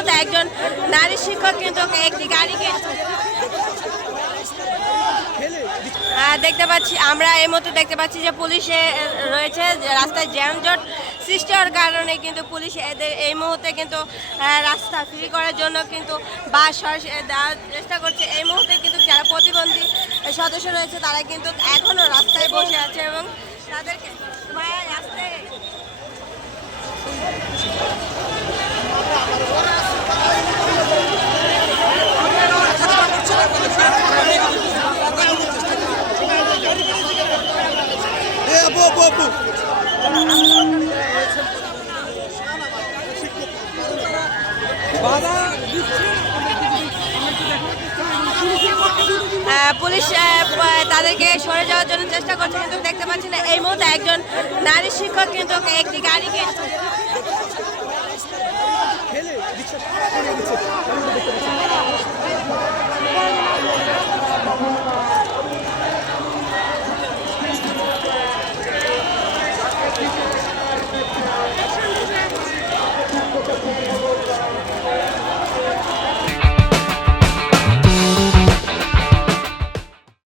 মুহূর্তে একজন নারী শিক্ষক কিন্তু একটি গাড়িকে দেখতে পাচ্ছি, আমরা এই মুহূর্তে দেখতে পাচ্ছি যে পুলিশে রয়েছে, রাস্তায় জ্যামজট সৃষ্টি হওয়ার কারণে কিন্তু পুলিশ এদের এই মুহূর্তে কিন্তু রাস্তা ফ্রি করার জন্য কিন্তু বাস দেওয়ার চেষ্টা করছে। এই মুহূর্তে কিন্তু যারা প্রতিবন্ধী সদস্য রয়েছে তারা কিন্তু এখনও রাস্তায় বসে আছে এবং তাদেরকে রাস্তায় পুলিশ তাদেরকে সরে যাওয়ার জন্য চেষ্টা করছে, কিন্তু দেখতে পাচ্ছি না এই মুহূর্তে একজন নারী শিক্ষক কিন্তু একটি গাড়িকে